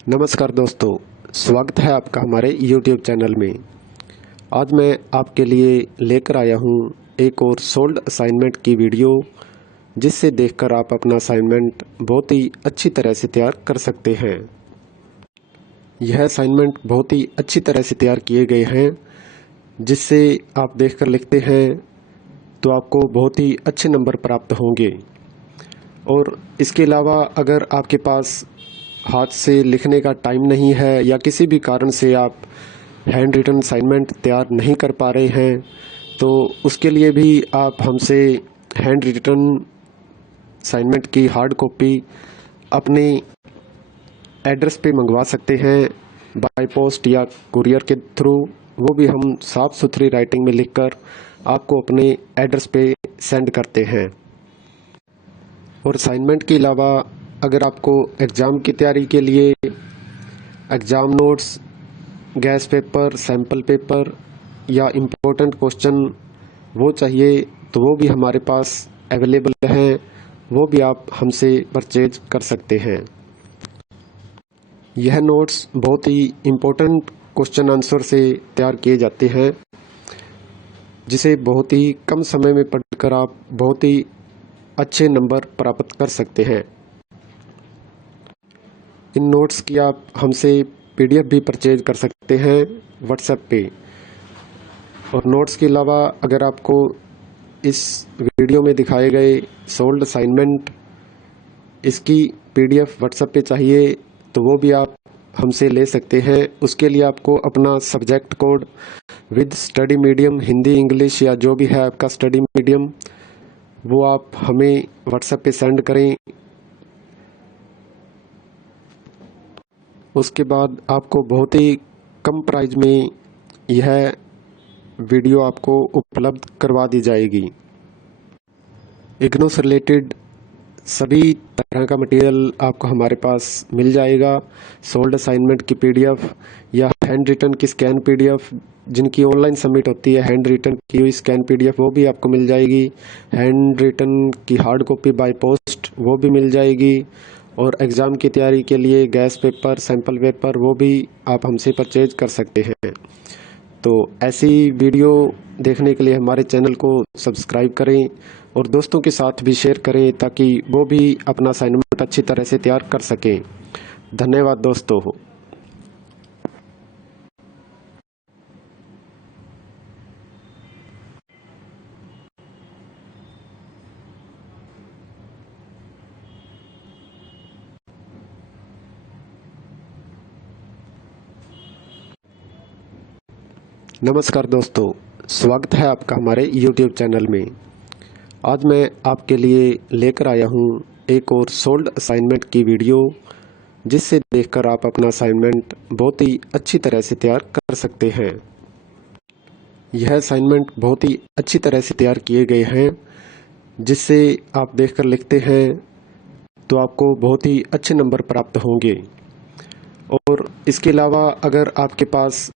नमस्कार दोस्तों, स्वागत है आपका हमारे YouTube चैनल में। आज मैं आपके लिए लेकर आया हूँ एक और सोल्ड असाइनमेंट की वीडियो, जिससे देखकर आप अपना असाइनमेंट बहुत ही अच्छी तरह से तैयार कर सकते हैं। यह असाइनमेंट बहुत ही अच्छी तरह से तैयार किए गए हैं, जिससे आप देखकर लिखते हैं तो आपको बहुत ही अच्छे नंबर प्राप्त होंगे। और इसके अलावा अगर आपके पास हाथ से लिखने का टाइम नहीं है या किसी भी कारण से आप हैंड रिटन असाइनमेंट तैयार नहीं कर पा रहे हैं, तो उसके लिए भी आप हमसे हैंड रिटन असाइनमेंट की हार्ड कॉपी अपने एड्रेस पे मंगवा सकते हैं, बाय पोस्ट या कुरियर के थ्रू। वो भी हम साफ़ सुथरी राइटिंग में लिखकर आपको अपने एड्रेस पे सेंड करते हैं। और असाइनमेंट के अलावा अगर आपको एग्ज़ाम की तैयारी के लिए exam notes, gas paper, sample paper या इम्पोर्टेंट क्वेश्चन वो चाहिए, तो वो भी हमारे पास अवेलेबल हैं। वो भी आप हमसे परचेज कर सकते हैं। यह नोट्स बहुत ही इम्पोर्टेंट क्वेश्चन आंसर से तैयार किए जाते हैं, जिसे बहुत ही कम समय में पढ़कर आप बहुत ही अच्छे नंबर प्राप्त कर सकते हैं। इन नोट्स की आप हमसे PDF भी परचेज कर सकते हैं व्हाट्सएप पे। और नोट्स के अलावा अगर आपको इस वीडियो में दिखाए गए सोल्ड असाइनमेंट इसकी PDF व्हाट्सएप पे चाहिए, तो वो भी आप हमसे ले सकते हैं। उसके लिए आपको अपना subject code with study medium, Hindi, English या जो भी है आपका स्टडी मीडियम, वो आप हमें व्हाट्सएप पे सेंड करें। उसके बाद आपको बहुत ही कम प्राइस में यह वीडियो आपको उपलब्ध करवा दी जाएगी। इग्नू से रिलेटेड सभी तरह का मटेरियल आपको हमारे पास मिल जाएगा। सोल्ड असाइनमेंट की PDF या हैंड रिटन की स्कैन PDF, जिनकी ऑनलाइन सबमिट होती है, हैंड रिटन की हुई स्कैन PDF वो भी आपको मिल जाएगी। हैंड रिटन की हार्ड कॉपी बाय पोस्ट वो भी मिल जाएगी। और एग्ज़ाम की तैयारी के लिए गैस पेपर, सैम्पल पेपर वो भी आप हमसे परचेज कर सकते हैं। तो ऐसी वीडियो देखने के लिए हमारे चैनल को सब्सक्राइब करें और दोस्तों के साथ भी शेयर करें, ताकि वो भी अपना असाइनमेंट अच्छी तरह से तैयार कर सकें। धन्यवाद दोस्तों। नमस्कार दोस्तों, स्वागत है आपका हमारे YouTube चैनल में। आज मैं आपके लिए लेकर आया हूँ एक और सोल्ड असाइनमेंट की वीडियो, जिससे देखकर आप अपना असाइनमेंट बहुत ही अच्छी तरह से तैयार कर सकते हैं। यह असाइनमेंट बहुत ही अच्छी तरह से तैयार किए गए हैं, जिससे आप देखकर लिखते हैं तो आपको बहुत ही अच्छे नंबर प्राप्त होंगे। और इसके अलावा अगर आपके पास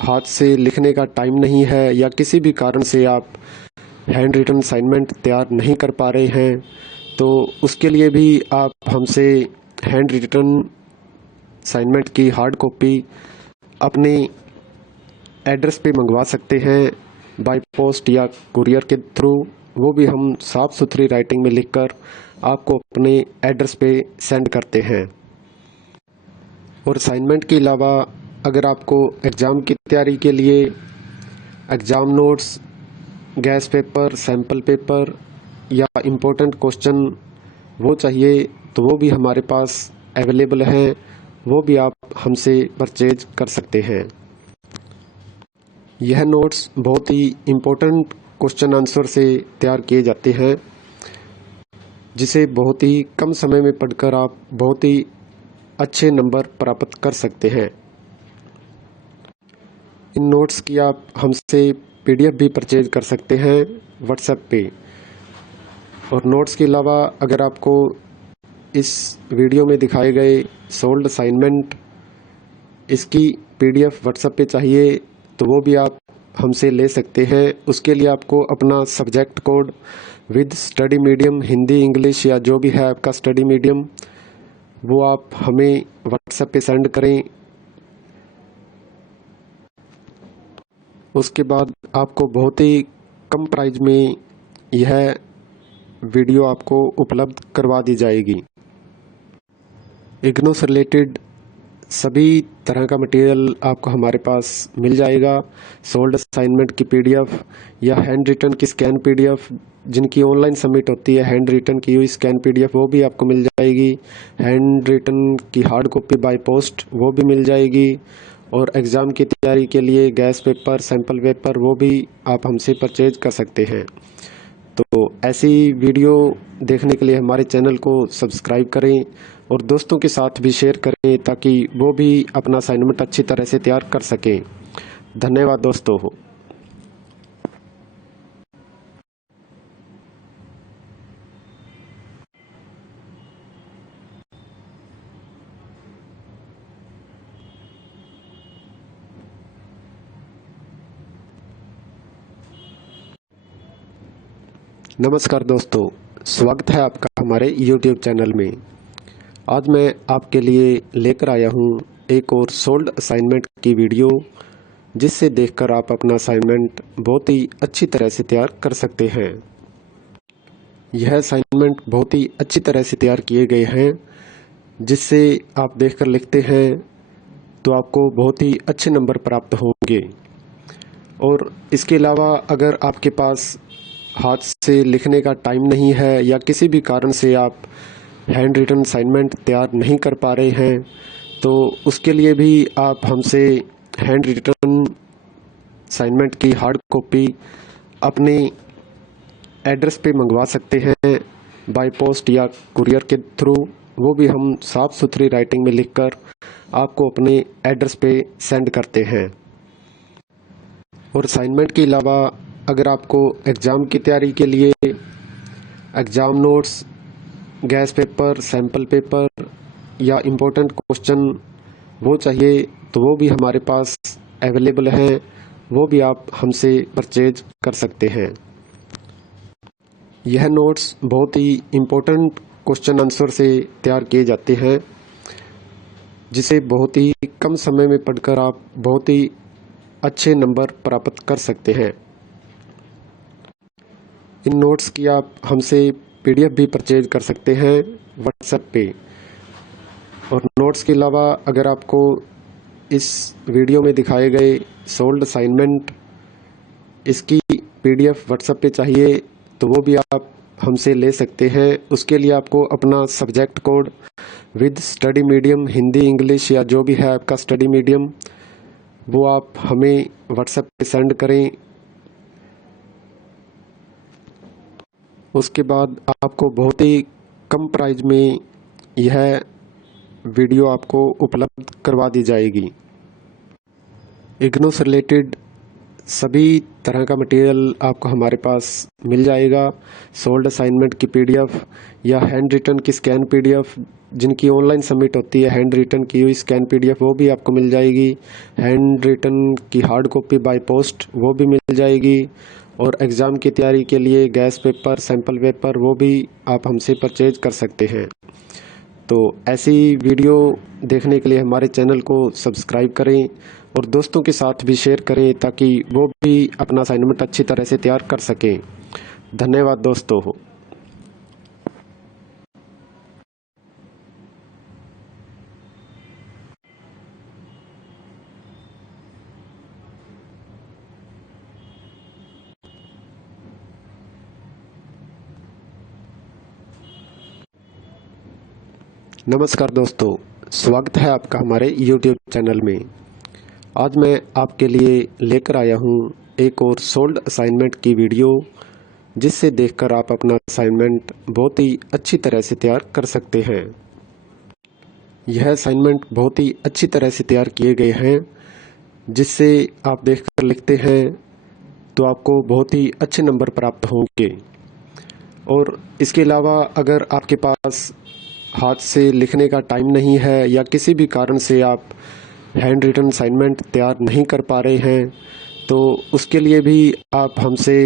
हाथ से लिखने का टाइम नहीं है या किसी भी कारण से आप हैंड रिटन असाइनमेंट तैयार नहीं कर पा रहे हैं, तो उसके लिए भी आप हमसे हैंड रिटन असाइनमेंट की हार्ड कॉपी अपने एड्रेस पे मंगवा सकते हैं, बाय पोस्ट या कुरियर के थ्रू। वो भी हम साफ़ सुथरी राइटिंग में लिखकर आपको अपने एड्रेस पे सेंड करते हैं। और असाइनमेंट के अलावा अगर आपको एग्ज़ाम की तैयारी के लिए exam notes, gas paper, sample paper या इम्पोर्टेंट क्वेश्चन वो चाहिए, तो वो भी हमारे पास अवेलेबल हैं। वो भी आप हमसे परचेज कर सकते हैं। यह नोट्स बहुत ही इम्पोर्टेंट क्वेश्चन आंसर से तैयार किए जाते हैं, जिसे बहुत ही कम समय में पढ़कर आप बहुत ही अच्छे नंबर प्राप्त कर सकते हैं। इन नोट्स की आप हमसे PDF भी परचेज कर सकते हैं व्हाट्सएप पे। और नोट्स के अलावा अगर आपको इस वीडियो में दिखाए गए सोल्ड असाइनमेंट इसकी PDF व्हाट्सएप पे चाहिए, तो वो भी आप हमसे ले सकते हैं। उसके लिए आपको अपना subject code with study medium, Hindi, English या जो भी है आपका स्टडी मीडियम, वो आप हमें व्हाट्सएप पे सेंड करें। उसके बाद आपको बहुत ही कम प्राइस में यह वीडियो आपको उपलब्ध करवा दी जाएगी। इग्नू से रिलेटेड सभी तरह का मटेरियल आपको हमारे पास मिल जाएगा। सोल्ड असाइनमेंट की पीडीएफ या हैंड रिटन की स्कैन पीडीएफ, जिनकी ऑनलाइन सबमिट होती है, हैंड रिटन की हुई स्कैन पीडीएफ वो भी आपको मिल जाएगी। हैंड रिटन की हार्ड कॉपी बाय पोस्ट वो भी मिल जाएगी। और एग्ज़ाम की तैयारी के लिए गैस पेपर, सैम्पल पेपर वो भी आप हमसे परचेज कर सकते हैं। तो ऐसी वीडियो देखने के लिए हमारे चैनल को सब्सक्राइब करें और दोस्तों के साथ भी शेयर करें ताकि वो भी अपना असाइनमेंट अच्छी तरह से तैयार कर सकें। धन्यवाद दोस्तों। नमस्कार दोस्तों, स्वागत है आपका हमारे YouTube चैनल में। आज मैं आपके लिए लेकर आया हूँ एक और सोल्ड असाइनमेंट की वीडियो, जिससे देखकर आप अपना असाइनमेंट बहुत ही अच्छी तरह से तैयार कर सकते हैं। यह असाइनमेंट बहुत ही अच्छी तरह से तैयार किए गए हैं, जिससे आप देखकर लिखते हैं तो आपको बहुत ही अच्छे नंबर प्राप्त होंगे। और इसके अलावा अगर आपके पास हाथ से लिखने का टाइम नहीं है या किसी भी कारण से आप हैंड रिटन असाइनमेंट तैयार नहीं कर पा रहे हैं, तो उसके लिए भी आप हमसे हैंड रिटन असाइनमेंट की हार्ड कॉपी अपने एड्रेस पे मंगवा सकते हैं, बाय पोस्ट या कुरियर के थ्रू। वो भी हम साफ़ सुथरी राइटिंग में लिखकर आपको अपने एड्रेस पे सेंड करते हैं। और असाइनमेंट के अलावा अगर आपको एग्ज़ाम की तैयारी के लिए exam notes, gas paper, sample paper या इम्पोर्टेंट क्वेश्चन वो चाहिए, तो वो भी हमारे पास अवेलेबल हैं। वो भी आप हमसे परचेज कर सकते हैं। यह नोट्स बहुत ही इम्पोर्टेंट क्वेश्चन आंसर से तैयार किए जाते हैं, जिसे बहुत ही कम समय में पढ़कर आप बहुत ही अच्छे नंबर प्राप्त कर सकते हैं। इन नोट्स की आप हमसे पीडीएफ भी परचेज कर सकते हैं व्हाट्सएप पे। और नोट्स के अलावा अगर आपको इस वीडियो में दिखाए गए सोल्ड असाइनमेंट इसकी पीडीएफ व्हाट्सएप पे चाहिए, तो वो भी आप हमसे ले सकते हैं। उसके लिए आपको अपना subject code with study medium, Hindi, English या जो भी है आपका स्टडी मीडियम, वो आप हमें व्हाट्सएप पे सेंड करें। उसके बाद आपको बहुत ही कम प्राइस में यह वीडियो आपको उपलब्ध करवा दी जाएगी। इग्नू से रिलेटेड सभी तरह का मटेरियल आपको हमारे पास मिल जाएगा। सोल्ड असाइनमेंट की पीडीएफ या हैंड रिटन की स्कैन पीडीएफ, जिनकी ऑनलाइन सबमिट होती है, हैंड रिटन की हुई स्कैन पीडीएफ वो भी आपको मिल जाएगी। हैंड रिटन की हार्ड कॉपी बाय पोस्ट वो भी मिल जाएगी। और एग्ज़ाम की तैयारी के लिए गैस पेपर, सैम्पल पेपर वो भी आप हमसे परचेज कर सकते हैं। तो ऐसी वीडियो देखने के लिए हमारे चैनल को सब्सक्राइब करें और दोस्तों के साथ भी शेयर करें ताकि वो भी अपना असाइनमेंट अच्छी तरह से तैयार कर सकें। धन्यवाद दोस्तों। नमस्कार दोस्तों, स्वागत है आपका हमारे YouTube चैनल में। आज मैं आपके लिए लेकर आया हूँ एक और सोल्ड असाइनमेंट की वीडियो, जिससे देखकर आप अपना असाइनमेंट बहुत ही अच्छी तरह से तैयार कर सकते हैं। यह असाइनमेंट बहुत ही अच्छी तरह से तैयार किए गए हैं, जिससे आप देखकर लिखते हैं तो आपको बहुत ही अच्छे नंबर प्राप्त होंगे। और इसके अलावा अगर आपके पास हाथ से लिखने का टाइम नहीं है या किसी भी कारण से आप हैंड रिटन असाइनमेंट तैयार नहीं कर पा रहे हैं, तो उसके लिए भी आप हमसे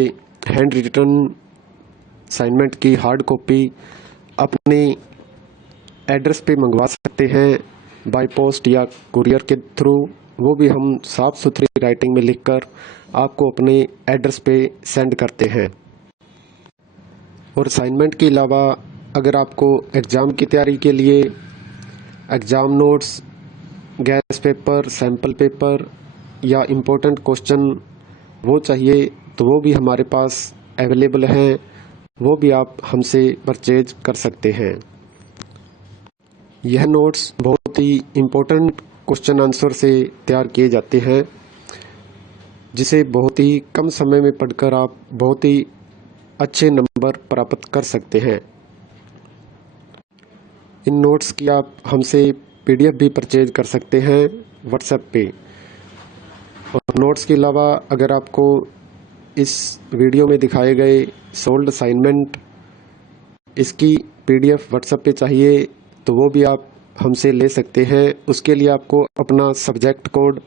हैंड रिटन असाइनमेंट की हार्ड कॉपी अपने एड्रेस पे मंगवा सकते हैं बाय पोस्ट या कुरियर के थ्रू। वो भी हम साफ़ सुथरी राइटिंग में लिखकर आपको अपने एड्रेस पे सेंड करते हैं। और असाइनमेंट के अलावा अगर आपको एग्ज़ाम की तैयारी के लिए exam notes, gas paper, sample paper या इम्पोर्टेंट क्वेश्चन वो चाहिए तो वो भी हमारे पास अवेलेबल हैं। वो भी आप हमसे परचेज कर सकते हैं। यह नोट्स बहुत ही इम्पोर्टेंट क्वेश्चन आंसर से तैयार किए जाते हैं, जिसे बहुत ही कम समय में पढ़कर आप बहुत ही अच्छे नंबर प्राप्त कर सकते हैं। इन नोट्स की आप हमसे PDF भी परचेज कर सकते हैं व्हाट्सएप पे। और नोट्स के अलावा अगर आपको इस वीडियो में दिखाए गए सोल्ड असाइनमेंट इसकी PDF व्हाट्सएप पे चाहिए तो वो भी आप हमसे ले सकते हैं। उसके लिए आपको अपना subject code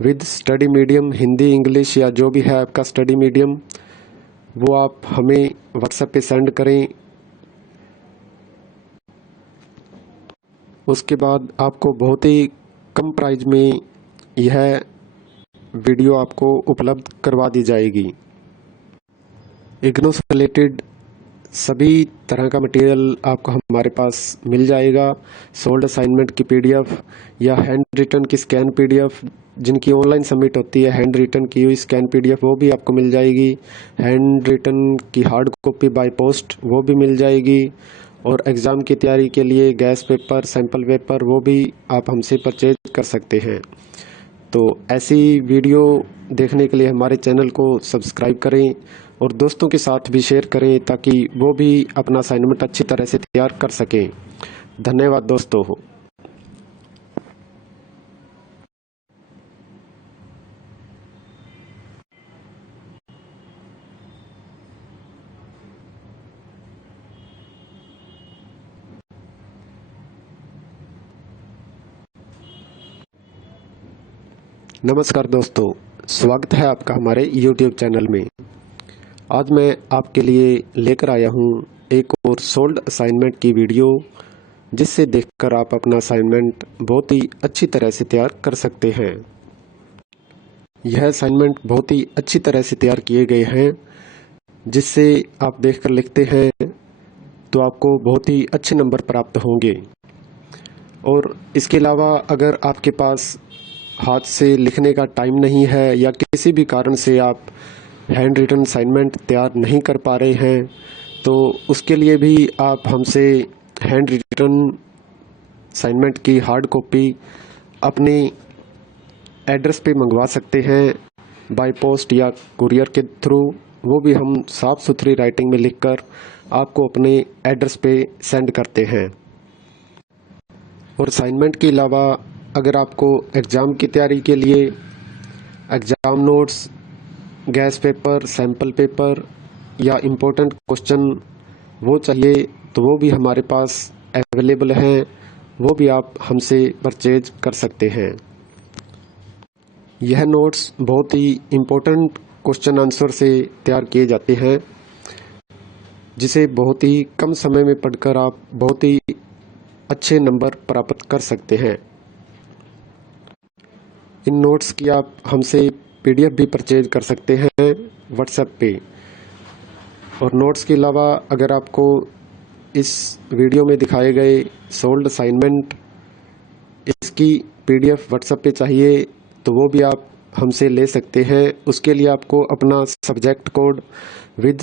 with study medium, Hindi, English या जो भी है आपका स्टडी मीडियम, वो आप हमें व्हाट्सएप पे सेंड करें। उसके बाद आपको बहुत ही कम प्राइस में यह वीडियो आपको उपलब्ध करवा दी जाएगी। इग्नू से रिलेटेड सभी तरह का मटेरियल आपको हमारे पास मिल जाएगा। सोल्ड असाइनमेंट की PDF या हैंड रिटन की स्कैन PDF, जिनकी ऑनलाइन सबमिट होती है, हैंड रिटन की हुई स्कैन PDF वो भी आपको मिल जाएगी। हैंड रिटन की हार्ड कॉपी बाय पोस्ट वो भी मिल जाएगी। और एग्ज़ाम की तैयारी के लिए गैस पेपर, सैम्पल पेपर वो भी आप हमसे परचेज कर सकते हैं। तो ऐसी वीडियो देखने के लिए हमारे चैनल को सब्सक्राइब करें और दोस्तों के साथ भी शेयर करें ताकि वो भी अपना असाइनमेंट अच्छी तरह से तैयार कर सकें। धन्यवाद दोस्तों। नमस्कार दोस्तों, स्वागत है आपका हमारे YouTube चैनल में। आज मैं आपके लिए लेकर आया हूँ एक और सोल्ड असाइनमेंट की वीडियो, जिससे देखकर आप अपना असाइनमेंट बहुत ही अच्छी तरह से तैयार कर सकते हैं। यह असाइनमेंट बहुत ही अच्छी तरह से तैयार किए गए हैं, जिससे आप देखकर लिखते हैं तो आपको बहुत ही अच्छे नंबर प्राप्त होंगे। और इसके अलावा अगर आपके पास हाथ से लिखने का टाइम नहीं है या किसी भी कारण से आप हैंड रिटन असाइनमेंट तैयार नहीं कर पा रहे हैं, तो उसके लिए भी आप हमसे हैंड रिटन असाइनमेंट की हार्ड कॉपी अपने एड्रेस पे मंगवा सकते हैं बाय पोस्ट या कुरियर के थ्रू। वो भी हम साफ़ सुथरी राइटिंग में लिखकर आपको अपने एड्रेस पे सेंड करते हैं। और असाइनमेंट के अलावा अगर आपको एग्ज़ाम की तैयारी के लिए exam notes, gas paper, sample paper या इम्पोर्टेंट क्वेश्चन वो चाहिए तो वो भी हमारे पास अवेलेबल हैं। वो भी आप हमसे परचेज कर सकते हैं। यह नोट्स बहुत ही इम्पोर्टेंट क्वेश्चन आंसर से तैयार किए जाते हैं, जिसे बहुत ही कम समय में पढ़कर आप बहुत ही अच्छे नंबर प्राप्त कर सकते हैं। इन नोट्स की आप हमसे PDF भी परचेज कर सकते हैं व्हाट्सएप पे। और नोट्स के अलावा अगर आपको इस वीडियो में दिखाए गए सोल्ड असाइनमेंट इसकी PDF व्हाट्सएप पे चाहिए तो वो भी आप हमसे ले सकते हैं। उसके लिए आपको अपना सब्जेक्ट कोड विद